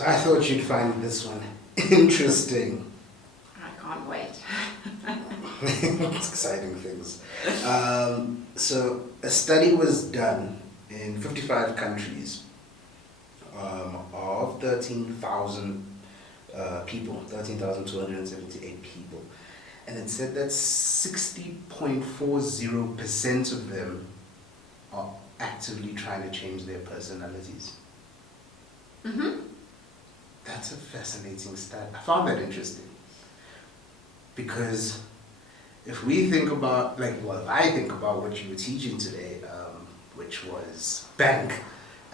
So I thought you'd find this one interesting. I can't wait. Exciting things. So a study was done in 55 countries of 13,000 people, 13,278 people. And it said that 60.40% of them are actively trying to change their personalities. Mm-hmm. That's a fascinating stat. I found that interesting. Because if we think about, if I think about what you were teaching today, which was B.A.N.K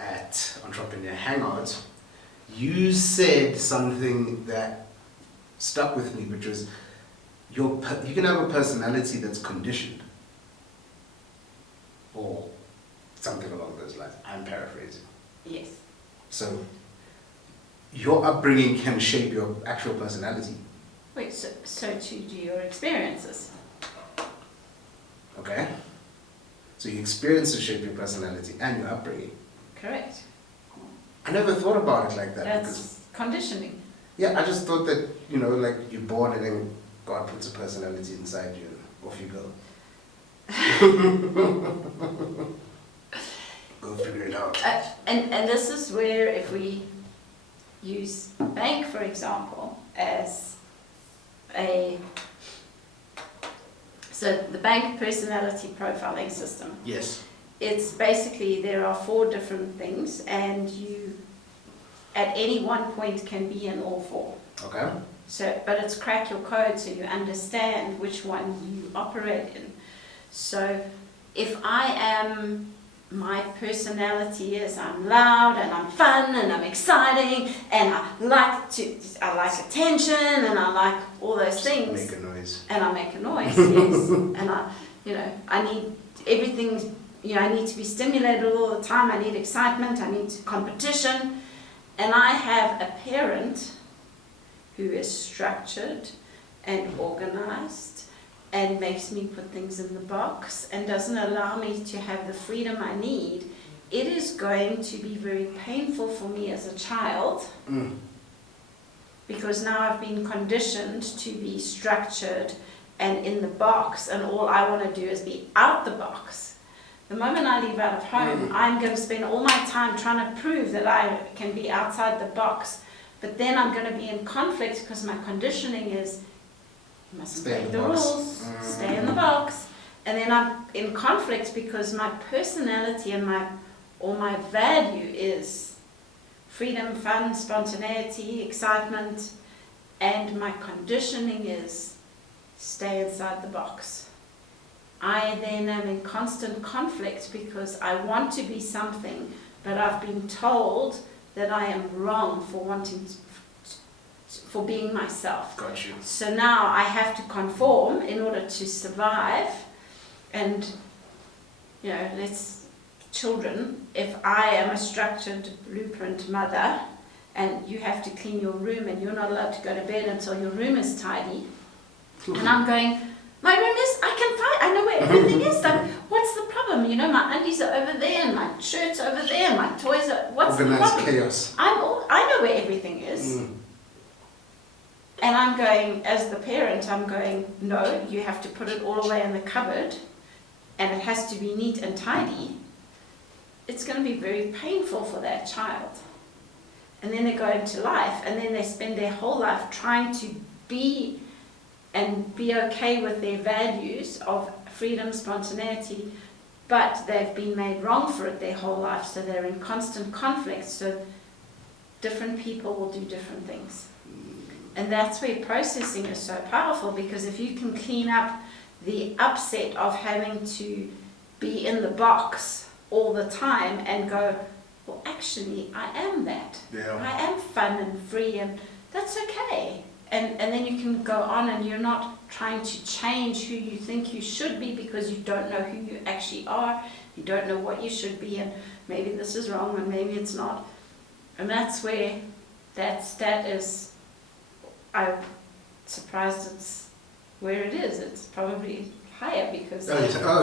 at Entrepreneur Hangout, you said something that stuck with me, which was you can have a personality that's conditioned, or something along those lines. I'm paraphrasing. Yes. So your upbringing can shape your actual personality. Wait, so too do your experiences. Okay? So your experiences shape your personality and your upbringing. Correct. I never thought about it like that. That's conditioning. Yeah, I just thought that, you're born and then God puts a personality inside you and off you go. Go figure it out. And this is where, if we use B.A.N.K, for example, as so the B.A.N.K personality profiling system. Yes. It's basically, there are 4 different things, and you at any one point can be in all 4. Okay. So, but it's crack your code so you understand which one you operate in. So if my personality is I'm loud and I'm fun and I'm exciting and I like attention and I like all those things. Make a noise. And I make a noise, yes. And I need everything, I need to be stimulated all the time. I need excitement, I need competition. And I have a parent who is structured and organized and makes me put things in the box and doesn't allow me to have the freedom I need. It is going to be very painful for me as a child because now I've been conditioned to be structured and in the box, and all I want to do is be out the box. The moment I leave out of home, I'm going to spend all my time trying to prove that I can be outside the box. But then I'm going to be in conflict because my conditioning is, you mustn't break the rules, stay in the box. And then I'm in conflict because my personality and my value is freedom, fun, spontaneity, excitement. And my conditioning is stay inside the box. I then am in constant conflict because I want to be something, but I've been told that I am wrong for for being myself. Got you. So now I have to conform in order to survive. And, children, if I am a structured blueprint mother and you have to clean your room and you're not allowed to go to bed until your room is tidy, and I'm going, my room is, I can find, I know where everything is. Like, what's the problem? My undies are over there and my shirt's over there and my toys are, what's Organized the problem? chaos. I know where everything is. And I'm going, as the parent, I'm going, no, you have to put it all away in the cupboard and it has to be neat and tidy. It's going to be very painful for that child. And then they go into life and then they spend their whole life trying to be okay with their values of freedom, spontaneity, but they've been made wrong for it their whole life, so they're in constant conflict. So different people will do different things. And that's where processing is so powerful, because if you can clean up the upset of having to be in the box all the time and go, well, actually, I am that. Yeah. I am fun and free, and that's okay. And then you can go on and you're not trying to change who you think you should be because you don't know who you actually are. You don't know what you should be, and maybe this is wrong and maybe it's not. And that's where that stat is. I'm surprised it's where it is. It's probably higher because... Oh,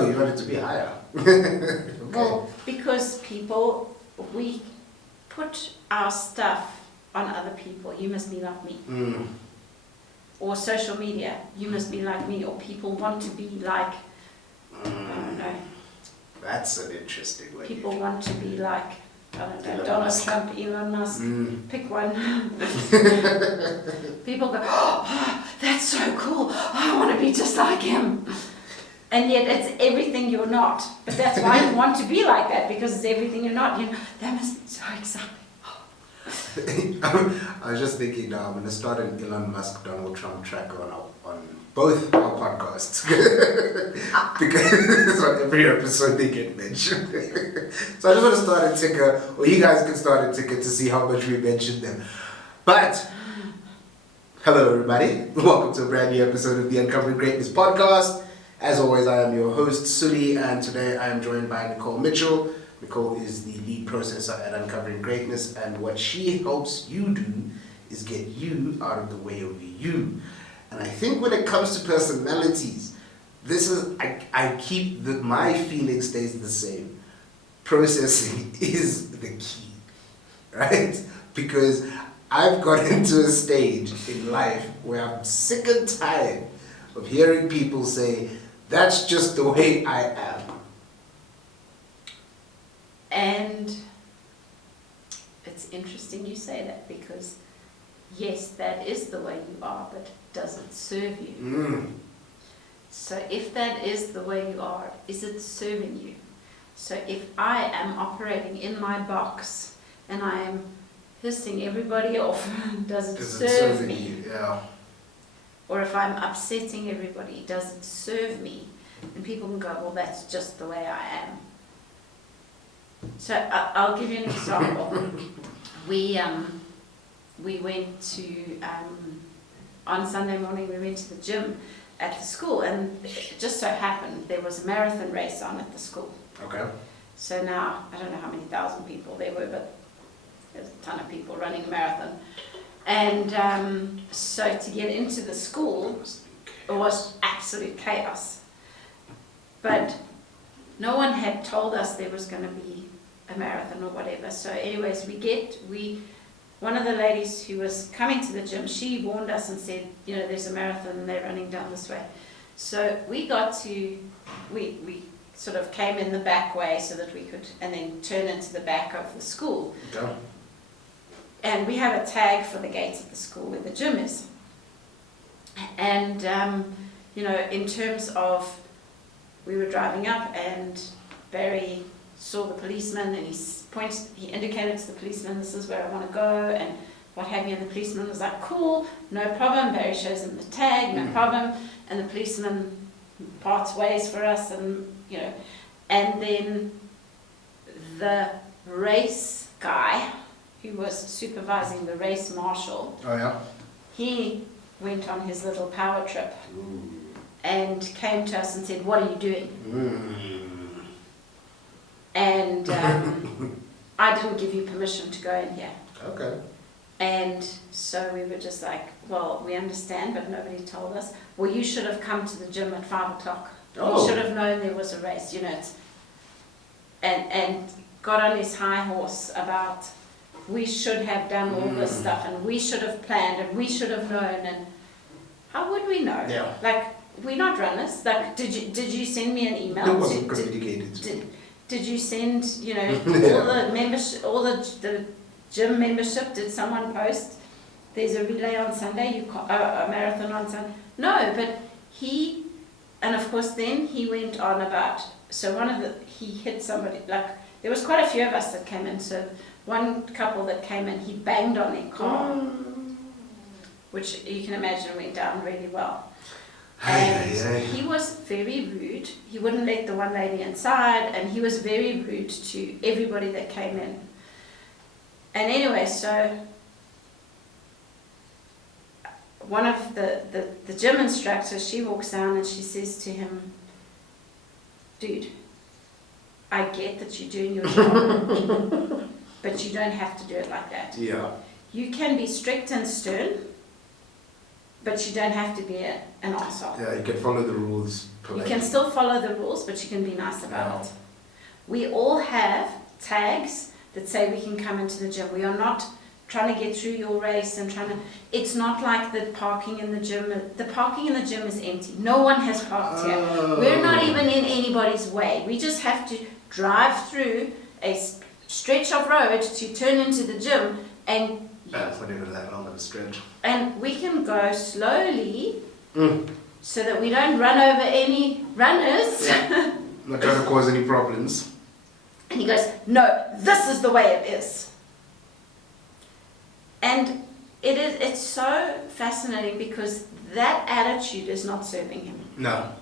you want it to be higher. Okay. Well, because we put our stuff on other people. You must be like me. Mm. Or social media, you must be like me. Or people want to be like, I don't know. That's an interesting way. People want to be like, I don't know, Elon Donald Musk. Trump, Elon Musk. Mm. Pick one. People go, oh, that's so cool. I want to be just like him. And yet it's everything you're not. But that's why you want to be like that, because it's everything you're not. You know, that must be so exciting. I was just thinking now, I'm going to start an Elon Musk, Donald Trump track on both our podcasts. Because on every episode they get mentioned. So I just want to start a ticker, or you guys can start a ticker to see how much we mentioned them. But, hello everybody. Welcome to a brand new episode of the Uncovering Greatness podcast. As always, I am your host, Suli, and today I am joined by Nicole Mitchell. Nicole is the lead processor at Uncovering Greatness, and what she helps you do is get you out of the way of you. And I think when it comes to personalities, this is, I keep, my feeling stays the same. Processing is the key, right? Because I've got into a stage in life where I'm sick and tired of hearing people say, that's just the way I am. And it's interesting you say that, because yes, that is the way you are, but does it serve you? Mm. So if that is the way you are, is it serving you? So if I am operating in my box and I am hissing everybody off, does it serve me? You? Yeah. Or if I'm upsetting everybody, does it serve me? And people can go, well, that's just the way I am. So I'll give you an example. We went to, on Sunday morning, we went to the gym at the school, and it just so happened there was a marathon race on at the school. Okay. So now, I don't know how many thousand people there were, but there's a ton of people running a marathon. And so to get into the school, it was absolute chaos. But no one had told us there was going to be a marathon or whatever. So anyways, one of the ladies who was coming to the gym, she warned us and said, you know, there's a marathon and they're running down this way. So we sort of came in the back way so that we could, and then turn into the back of the school. Okay. And we have a tag for the gates of the school where the gym is. And, you know, in terms of, we were driving up and Barry saw the policeman and he indicated to the policeman, this is where I want to go and what have you. And the policeman was like, cool, no problem. Barry shows him the tag, no problem. And the policeman parts ways for us, and, you know, and then the race guy who was supervising the race marshal, Oh yeah? he went on his little power trip. Ooh. And came to us and said, what are you doing? Mm. And I didn't give you permission to go in here. Okay. And so we were just like, well, we understand, but nobody told us. Well, you should have come to the gym at 5 o'clock. Oh. You should have known there was a race, you know. And got on his high horse about, we should have done all this stuff, and we should have planned, and we should have known. And how would we know? Yeah. Like, we're not runners. Like, did you send me an email? It wasn't communicated. Did you send, you know, all the membership, all the gym membership? Did someone post, there's a relay on Sunday, a marathon on Sunday? No, but and of course then he went on about, so he hit somebody, like, there was quite a few of us that came in, so one couple that came in, he banged on their car, which you can imagine went down really well. And he was very rude. He wouldn't let the one lady inside, and he was very rude to everybody that came in. And anyway, so one of the gym instructors, she walks down and she says to him, dude, I get that you're doing your job, but you don't have to do it like that. Yeah. You can be strict and stern, but you don't have to be an arsehole. Yeah, you can follow the rules politely. You can still follow the rules, but you can be nice about it. We all have tags that say we can come into the gym. We are not trying to get through your race and it's not like the parking in the gym. The parking in the gym is empty. No one has parked here. We're not even in anybody's way. We just have to drive through a stretch of road to turn into the gym, and it's not even that long of a stretch. And we can go slowly so that we don't run over any runners. Yeah. Not trying to cause any problems. And he goes, no, this is the way it is. And it's so fascinating because that attitude is not serving him. No.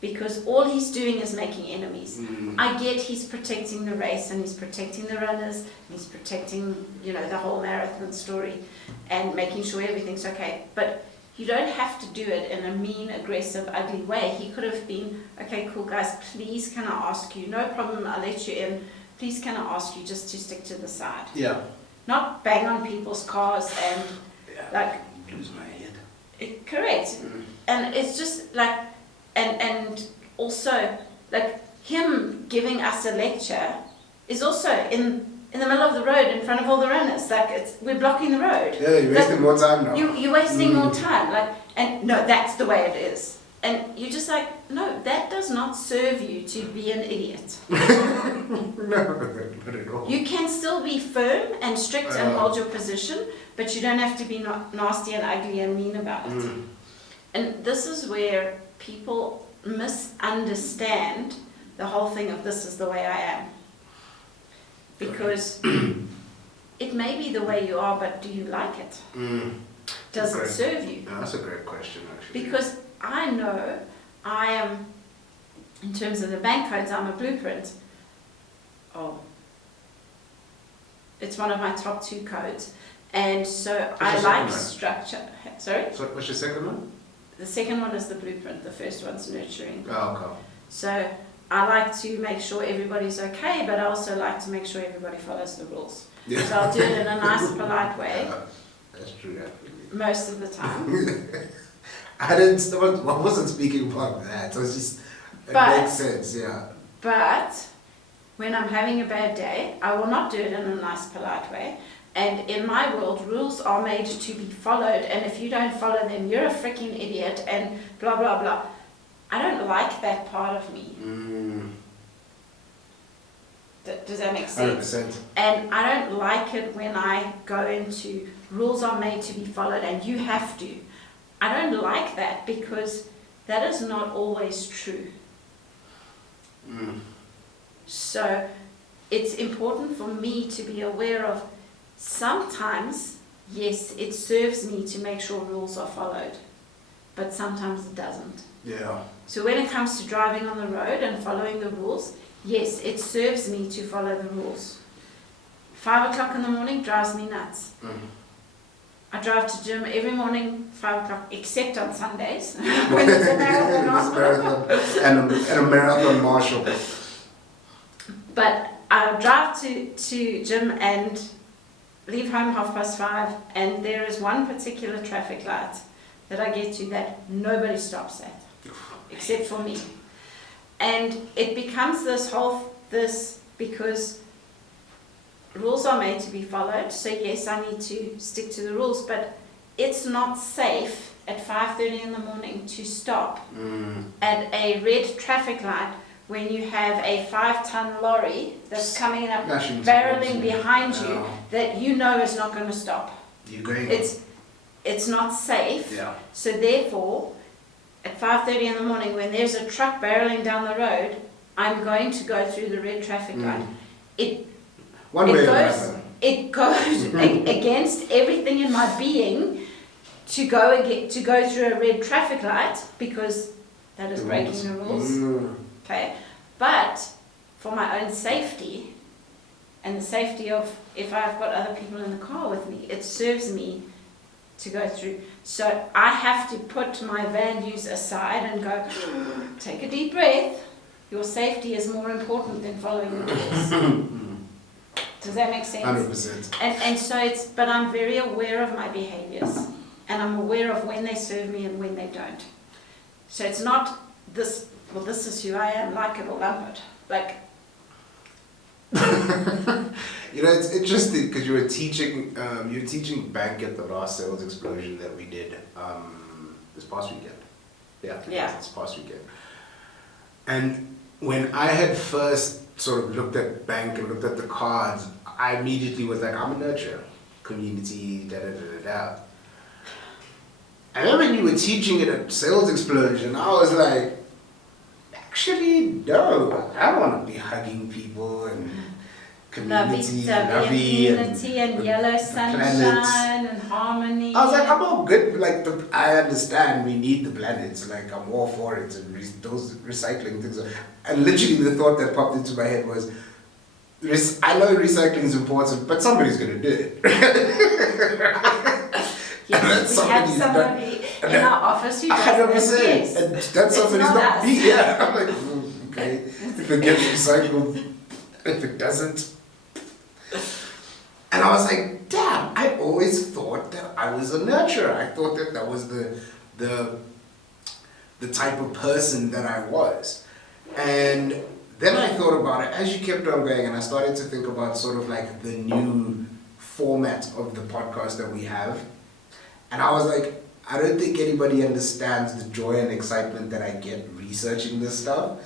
Because all he's doing is making enemies. I get he's protecting the race and he's protecting the runners and he's protecting, the whole marathon story and making sure everything's okay. But you don't have to do it in a mean, aggressive, ugly way. He could have been, okay, cool guys, please can I ask you, no problem, I'll let you in. Please can I ask you just to stick to the side. Yeah. Not bang on people's cars and lose my head. Correct. And it's just like, and also, like, him giving us a lecture is also in the middle of the road in front of all the runners. Like, we're blocking the road. Yeah, you're wasting more time now. You're wasting more time. Like, and no, that's the way it is. And you're just like, no, that does not serve you to be an idiot. No, not at all. You can still be firm and strict and hold your position, but you don't have to be nasty and ugly and mean about it. And this is where people misunderstand the whole thing of this is the way I am. Because it may be the way you are, but do you like it? Does it serve you? No, that's a great question, actually. Because I know I am, in terms of the bank codes, I'm a blueprint. It's one of my top 2 codes. And so I like structure. Sorry? So what's your second one? The second one is the blueprint, the first one's nurturing. Oh, okay. So I like to make sure everybody's okay, but I also like to make sure everybody follows the rules. Yeah. So I'll do it in a nice, polite way. That's true, actually. Most of the time. I wasn't speaking about that. It was just, it makes sense, yeah. But when I'm having a bad day, I will not do it in a nice, polite way. And in my world, rules are made to be followed, and if you don't follow them, you're a freaking idiot, and blah, blah, blah. I don't like that part of me. Does that make sense? 100%. And I don't like it when I go into rules are made to be followed and you have to. I don't like that because that is not always true. So it's important for me to be aware of sometimes, yes, it serves me to make sure rules are followed, but sometimes it doesn't. Yeah. So when it comes to driving on the road and following the rules, yes, it serves me to follow the rules. 5 o'clock in the morning drives me nuts. I drive to gym every morning, 5 o'clock, except on Sundays, when there's a marathon. and a marathon marshal. But I drive to gym and leave home 5:30, and there is one particular traffic light that I get to that nobody stops at, except for me. And it becomes this because rules are made to be followed, so yes, I need to stick to the rules, but it's not safe at 5:30 in the morning to stop at a red traffic light when you have a 5-ton lorry that's coming up, barreling behind you, that you know is not going to stop. You're going. It's not safe. Yeah. So therefore, at 5:30 in the morning, when there's a truck barreling down the road, I'm going to go through the red traffic light. It goes against everything in my being to go through a red traffic light, because that is breaking the rules. Okay, but for my own safety and the safety of if I've got other people in the car with me, it serves me to go through. So I have to put my values aside and go, take a deep breath. Your safety is more important than following the rules. Does that make sense? 100%. And so but I'm very aware of my behaviors, and I'm aware of when they serve me and when they don't. So it's not this, well, this is who I am, like it or lump it. Like, You know, it's interesting because you were teaching bank at the last sales explosion that we did this past weekend. Yeah, this past weekend. And when I had first sort of looked at bank and looked at the cards, I immediately was like, I'm a nurturer, community, da da da da da. And then when you were teaching it at sales explosion, I was like, actually, no, I want to be hugging people and community, lovey and yellow sunshine and harmony. I was like, I'm all good. Like, I understand we need the planets. Like, I'm all for it. And those recycling things. And literally, the thought that popped into my head was, I know recycling is important, but somebody's going to do it. Yes, we have somebody in our office who does 100%. Yes. And that somebody's not me. Yeah. I'm like, okay. If it gets recycled, if it doesn't. And I was like, damn, I always thought that I was a nurturer. I thought that was the type of person that I was. And then I thought about it as you kept on going, and I started to think about sort of like the new format of the podcast that we have. And I was like, I don't think anybody understands the joy and excitement that I get researching this stuff.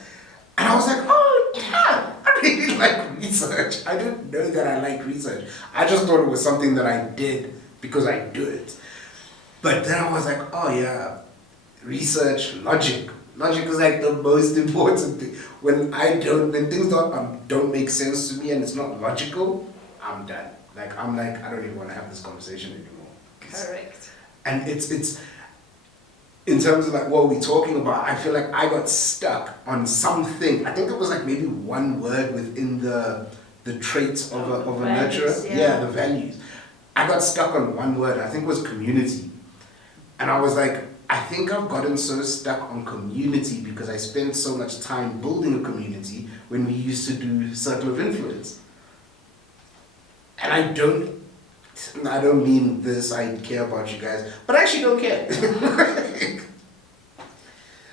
And I was like, oh, yeah, I really like research. I didn't know that I like research. I just thought it was something that I did because I do it. But then I was like, oh yeah, research, logic. Logic is like the most important thing. When things don't make sense to me and it's not logical, I'm done. I don't even want to have this conversation anymore. Correct. And it's in terms of like what we're talking about, I feel like I got stuck on something. I think it was like maybe one word within the traits of a nurturer. Yeah, the values. I got stuck on one word. I think it was community. And I was like, I think I've gotten so stuck on community because I spent so much time building a community when we used to do Circle of Influence. And I don't mean this, I care about you guys, but I actually don't care.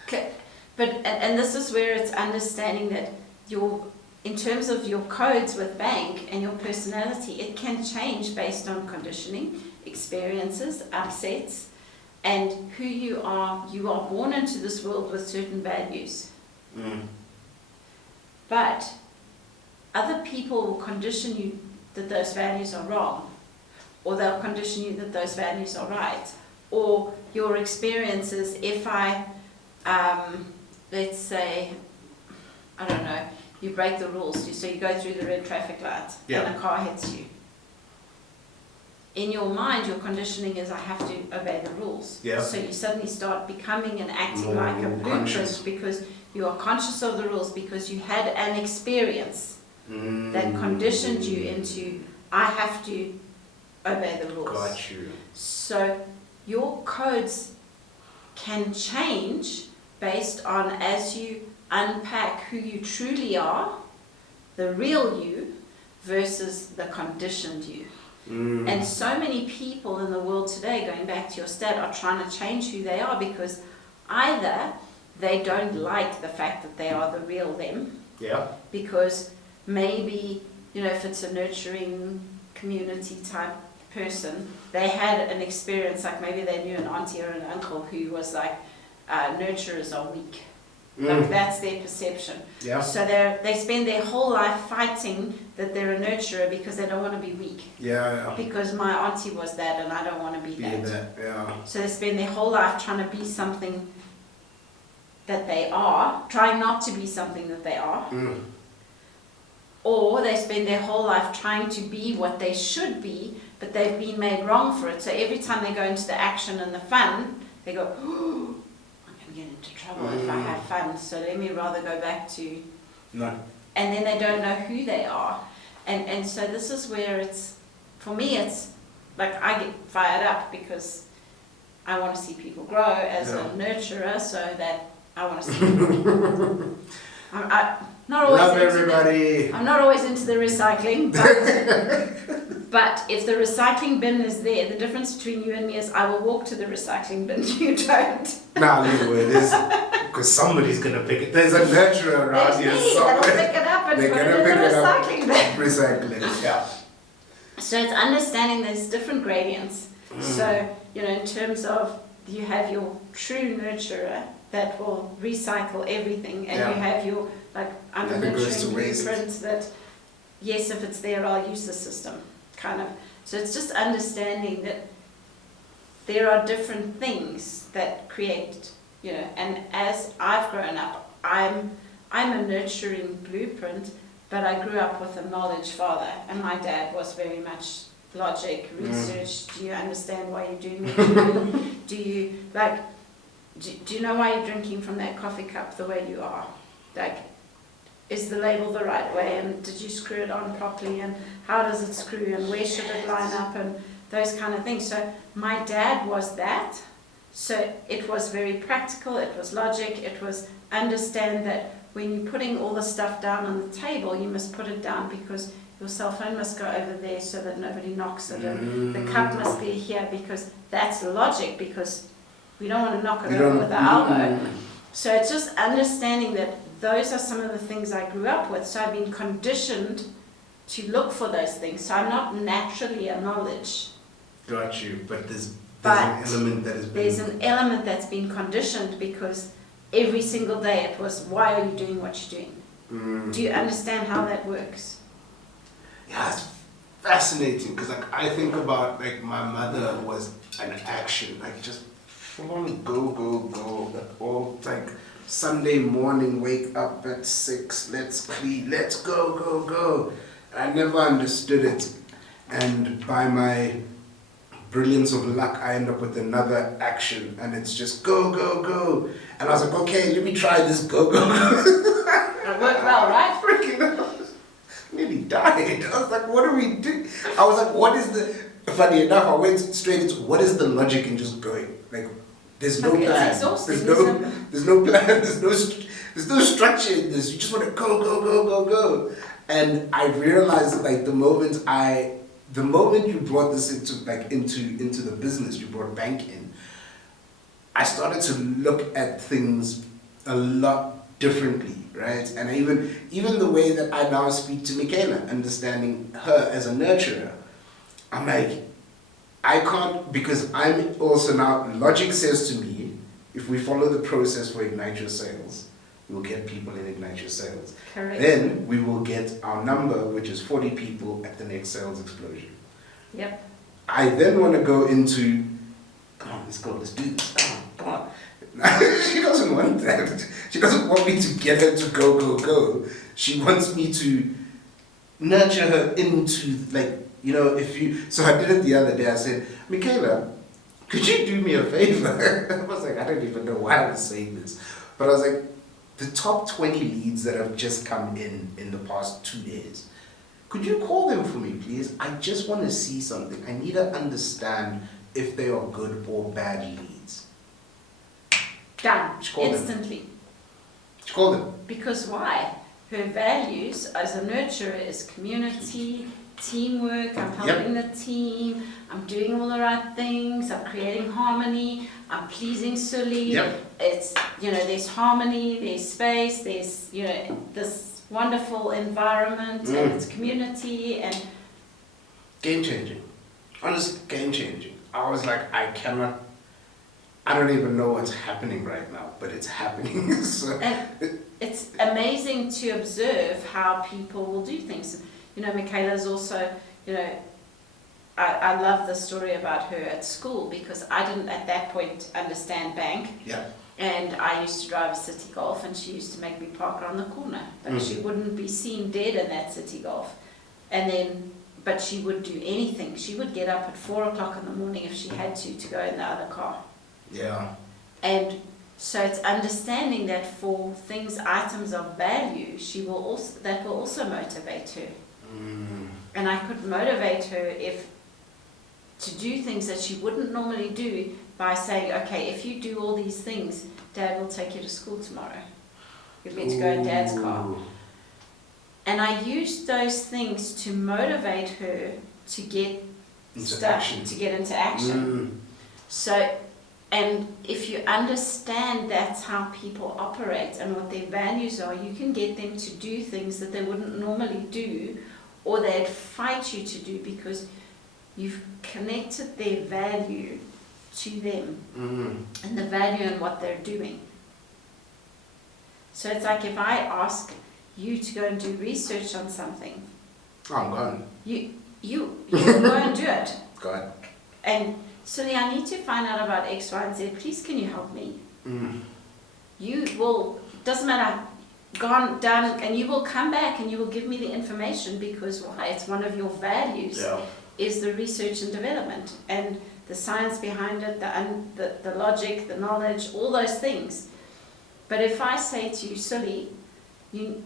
Okay, and this is where it's understanding that in terms of your codes with B.A.N.K and your personality, it can change based on conditioning, experiences, upsets, and who you are. You are born into this world with certain values. But other people will condition you that those values are wrong, or they'll condition you that those values are right, or your experiences. If let's say, I don't know, you break the rules, so you go through the red traffic light and a car hits you. In your mind, your conditioning is, I have to obey the rules. Yeah. So you suddenly start becoming and acting like a blueprint because you are conscious of the rules, because you had an experience that conditioned you into, I have to obey the rules. Got you. So your codes can change based on, as you unpack who you truly are, the real you versus the conditioned you. And so many people in the world today, going back to your stat, are trying to change who they are because either they don't like the fact that they are the real them. Yeah. Because maybe, if it's a nurturing community type person, they had an experience, like maybe they knew an auntie or an uncle who was like, nurturers are weak. Like that's their perception. Yeah. So they spend their whole life fighting that they're a nurturer because they don't want to be weak. Yeah. Because my auntie was that and I don't want to be that. Yeah. So they spend their whole life trying to be something that they are, trying not to be something that they are. Or they spend their whole life trying to be what they should be, but they've been made wrong for it. So every time they go into the action and the fun, they go, oh, I'm going to get into trouble if I have fun. So let me rather go back to... No. And then they don't know who they are. And so this is where it's, for me, it's like I get fired up because I want to see people grow as a nurturer, so that I want to see people. I'm not always Love everybody. I'm not always into the recycling, but if the recycling bin is there, the difference between you and me is I will walk to the recycling bin, you don't. Nah, leave it where it is. Because somebody's going to pick it. There's a nurturer around here. That'll pick it up and put it in the recycling bin. Recycling, yeah. So it's understanding there's different gradients. So, in terms of you have your true nurturer that will recycle everything, and you have your, like, I'm a nurturing blueprint that, yes, if it's there, I'll use the system, kind of. So it's just understanding that there are different things that create, and as I've grown up, I'm a nurturing blueprint, but I grew up with a knowledge father, and my dad was very much logic, research. Do you understand why you're doing what you're doing? Do you, like, do you know why you're drinking from that coffee cup the way you are? Like, is the label the right way, and did you screw it on properly, and how does it screw, and where should it line up, and those kind of things. So my dad was that. So it was very practical, it was logic, it was understand that when you're putting all the stuff down on the table, you must put it down because your cell phone must go over there so that nobody knocks it, and the cup must be here because that's logic, because we don't want to knock it over with our elbow. So it's just understanding that those are some of the things I grew up with. So I've been conditioned to look for those things. So I'm not naturally a knowledge. Got you, but there's an element that is there's an element that's been conditioned, because every single day it was, why are you doing what you're doing? Do you understand how that works? Yeah, it's fascinating, because like I think about, like, my mother was an action, like just full on go, all like Sunday morning, wake up at 6, let's clean, let's go. I never understood it, and by my brilliance of luck, I end up with another action, and it's just go. And I was like, okay, let me try this go. It worked well, right? Freaking hell. Nearly died. I was like, what do we do? I was like, what is the... Funny enough, I went straight into what is the logic in just going? Like, there's no plan. It's exhausting, there's no plan. There's no structure in this. You just want to go. And I realized, like, the moment you brought this into the business, you brought bank in, I started to look at things a lot differently, right? And even the way that I now speak to Michaela, understanding her as a nurturer, I'm like, I can't, because I'm also now, logic says to me, if we follow the process for Ignite Your Sales, we'll get people in Ignite Your Sales. Correct. Then we will get our number, which is 40 people at the next sales explosion. Yep. I then want to go into, come on, let's go, let's do this, come on. She doesn't want that. She doesn't want me to get her to go. She wants me to nurture her into, like, so I did it the other day. I said, Michaela, could you do me a favor? I was like, I don't even know why I was saying this. But I was like, the top 20 leads that have just come in the past 2 days, could you call them for me, please? I just want to see something. I need to understand if they are good or bad leads. Done. Instantly. She called them. Because why? Her values as a nurturer is community, teamwork, I'm helping the team, I'm doing all the right things, I'm creating harmony, I'm pleasing Sully. It's, there's harmony, there's space, there's, this wonderful environment, and it's community, and... Game-changing. Honestly, game-changing. I was like, I don't even know what's happening right now, but it's happening. So. And it's amazing to observe how people will do things. Michaela's also, I love the story about her at school, because I didn't at that point understand B.A.N.K. Yeah. And I used to drive a City Golf, and she used to make me park around the corner. But she wouldn't be seen dead in that City Golf. But she would do anything. She would get up at 4 o'clock in the morning if she had to go in the other car. Yeah. And so it's understanding that for items of value, that will also motivate her. And I could motivate her to do things that she wouldn't normally do by saying, okay, if you do all these things, Dad will take you to school tomorrow. You'll get to go in Dad's car. And I used those things to motivate her to get into action. So, and if you understand that's how people operate and what their values are, you can get them to do things that they wouldn't normally do, or they'd fight you to do because you've connected their value to them and the value in what they're doing. So it's like if I ask you to go and do research on something, I'm gone. you go and do it. Go ahead. And Suli, I need to find out about X, Y, and Z. Please, can you help me? You will, doesn't matter, gone, done, and you will come back and you will give me the information because why? It's one of your values is the research and development and the science behind it, the logic, the knowledge, all those things. But if I say to you, Suli, you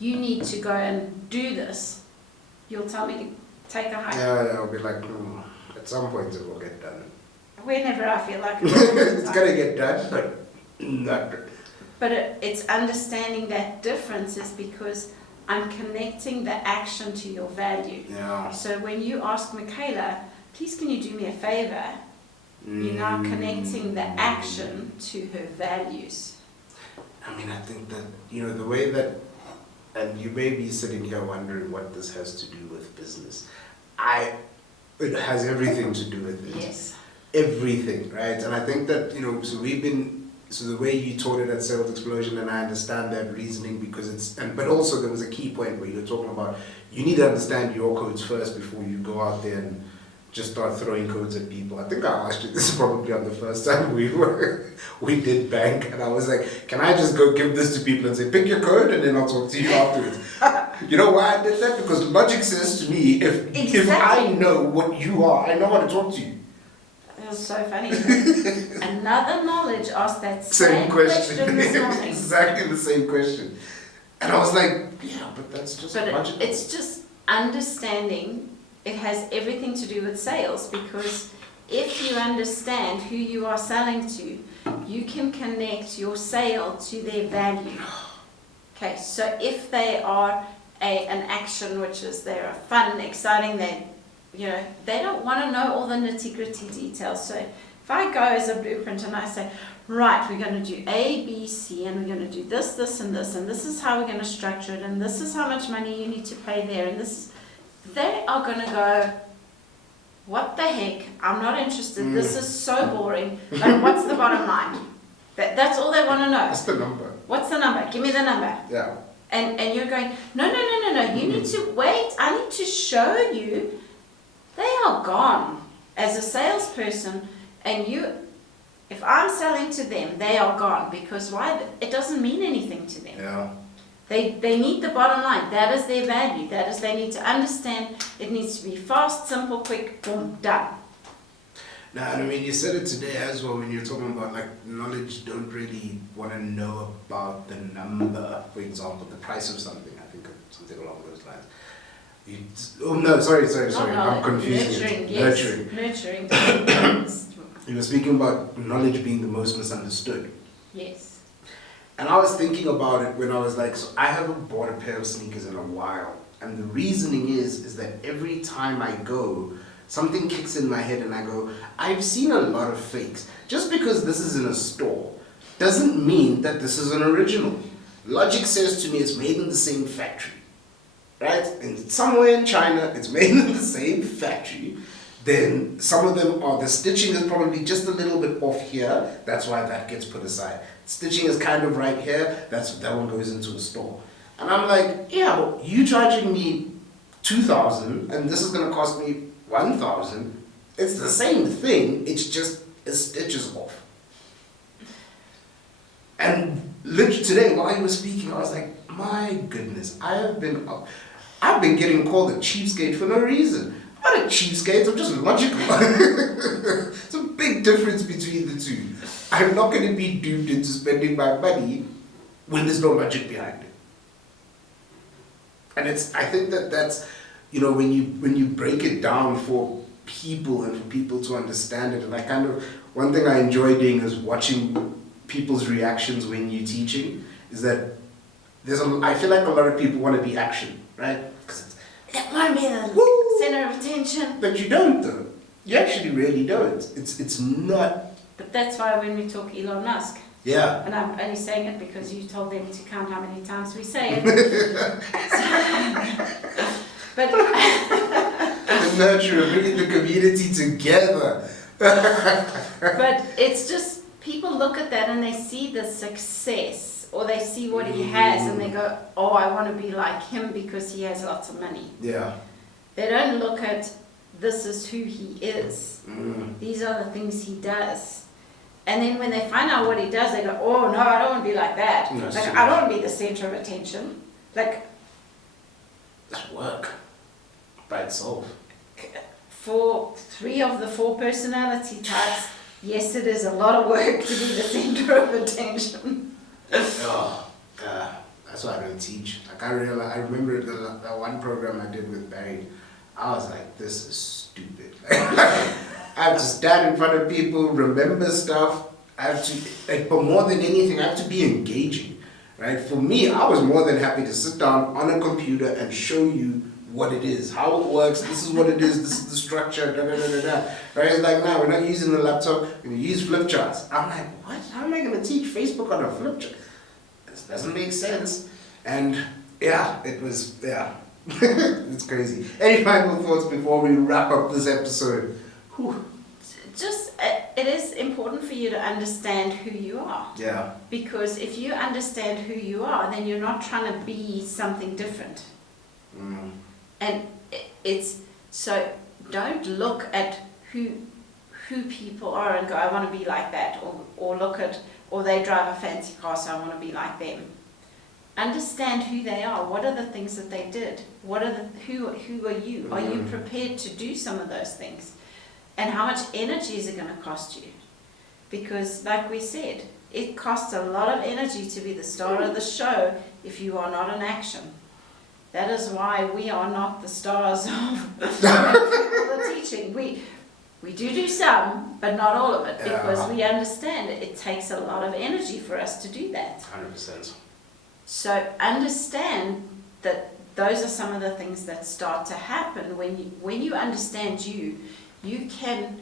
need to go and do this, you'll tell me to take a hike. Yeah, I'll be like, at some point it will get done. Whenever I feel like it's gonna get done, but not. But it's understanding that difference is because I'm connecting the action to your value. Yeah. So when you ask Michaela, please can you do me a favor? You're now connecting the action to her values. I mean, I think that, the way that, and you may be sitting here wondering what this has to do with business. It has everything to do with it. Yes. Everything, right? And I think that, so the way you taught it at Sales Explosion, and I understand that reasoning because but also there was a key point where you were talking about, you need to understand your codes first before you go out there and just start throwing codes at people. I think I asked you this probably on the first time we did B.A.N.K, and I was like, can I just go give this to people and say, pick your code and then I'll talk to you afterwards. You know why I did that? Because logic says to me, if I know what you are, I know how to talk to you. It was so funny. Another knowledge asked that same question this morning. Exactly the same question. And I was like, yeah, but that's just logical. It's just understanding. It has everything to do with sales because if you understand who you are selling to, you can connect your sale to their value. Okay, so if they are an action, which is they're fun, exciting, they don't want to know all the nitty-gritty details. So if I go as a blueprint and I say, right, we're going to do A, B, C, and we're going to do this, this, and this, and this is how we're going to structure it, and this is how much money you need to pay there, and they are going to go, what the heck, I'm not interested, this is so boring, but what's the bottom line? That's all they want to know. What's the number? What's the number? Give me the number. Yeah. And you're going, no, you need to wait, I need to show you. They are gone as a salesperson, and if I'm selling to them, they are gone because why? It doesn't mean anything to them. Yeah. They need the bottom line. That is their value. That is, they need to understand. It needs to be fast, simple, quick, boom, done. Now, and I mean, you said it today as well when you're talking about knowledge. Don't really want to know about the number, for example, the price of something. I think something along those lines. Sorry. I'm confused. Nurturing. You were speaking about knowledge being the most misunderstood. Yes. And I was thinking about it when I was like, so I haven't bought a pair of sneakers in a while. And the reasoning is that every time I go, something kicks in my head and I go, I've seen a lot of fakes. Just because this is in a store doesn't mean that this is an original. Logic says to me it's made in the same factory. Right? And somewhere in China, it's made in the same factory. Then some of them the stitching is probably just a little bit off here. That's why that gets put aside. Stitching is kind of right here. That one goes into a store. And I'm like, yeah, well, you charging me 2,000 and this is going to cost me 1,000. It's the same thing. It's just a stitches off. And literally today, while you were speaking, I was like, my goodness, I've been getting called a cheapskate for no reason. I'm not a cheapskate, I'm just logical. There's a big difference between the two. I'm not going to be duped into spending my money when there's no logic behind it. And I think that's, when you break it down for people and for people to understand it, and one thing I enjoy doing is watching people's reactions when you're teaching, is that I feel like a lot of people want to be action, right? Because that want to be the center of attention. But you don't, though. You actually really don't. It's not. But that's why when we talk Elon Musk, Yeah. And I'm only saying it because you told them to count how many times we say it. But The nurture of bringing the community together. but it's just, people look at that and they see the success, or they see what he has and they go, oh, I want to be like him because he has lots of money. Yeah. They don't look at, this is who he is. Mm. These are the things he does. And then when they find out what he does, they go, oh no, I don't want to be like that. No, like, seriously. I don't want to be the center of attention. Like, It's work by itself. for 3 of the 4 personality types, yes, it is a lot of work to be the center of attention. Oh, that's why I don't teach. Like I remember the one program I did with Barry. I was like, this is stupid. I have to stand in front of people, remember stuff. I have to, like, but more than anything, I have to be engaging, right? For me, I was more than happy to sit down on a computer and show you what it is, how it works. This is what it is. This is the structure. Da da da da da. Right? It's like, now we're not using the laptop. We're gonna use flip charts. I'm like, what? How am I gonna teach Facebook on a flip chart? This doesn't make sense. And yeah, it was, yeah. It's crazy. Any final thoughts before we wrap up this episode? Whew. Just, it is important for you to understand who you are. Yeah. Because if you understand who you are, then you're not trying to be something different. Mm. And it's, so don't look at who people are and go, I want to be like that, or look at, or they drive a fancy car, so I want to be like them. Understand who they are. What are the things that they did? What are who are you? Are you prepared to do some of those things? And how much energy is it going to cost you? Because like we said, it costs a lot of energy to be the star of the show if you are not in action. That is why we are not the stars of the teaching. We do some, but not all of it, because we understand it takes a lot of energy for us to do that. 100%. So understand that those are some of the things that start to happen when you understand you can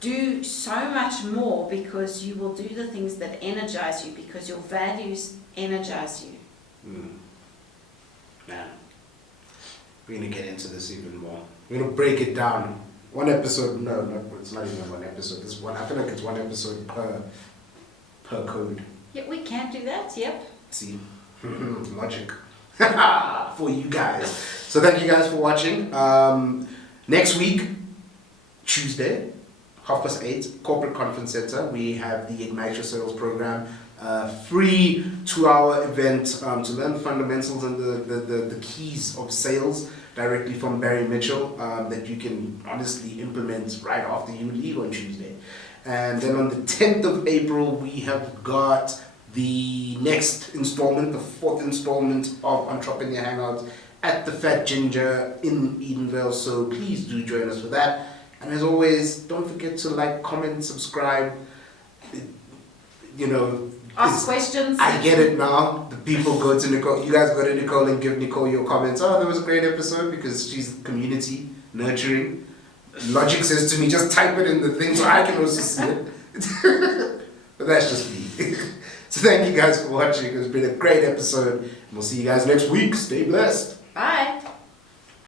do so much more, because you will do the things that energize you, because your values energize you. Man, we're going to get into this even more. We're going to break it down. One episode, it's not even one episode. This one, I feel like it's one episode per code. Yeah, we can do that, yep. See, logic for you guys. So thank you guys for watching. Next week, Tuesday, 8:30, Corporate Conference Center, we have the Ignite Your Sales program. Free 2-hour event to learn the fundamentals and the keys of sales directly from Barry Mitchell that you can honestly implement right after you leave on Tuesday. And then on the 10th of April, we have got the next installment, the 4th installment of Entrepreneur Hangouts at the Fat Ginger in Edenvale. So please do join us for that. And as always, don't forget to like, comment, subscribe. You know, ask questions. I get it now. The people go to Nicole. You guys go to Nicole and give Nicole your comments. Oh, that was a great episode, because she's community nurturing. Logic says to me, just type it in the thing so I can also see it. But that's just me. So thank you guys for watching. It's been a great episode. And we'll see you guys next week. Stay blessed. Bye.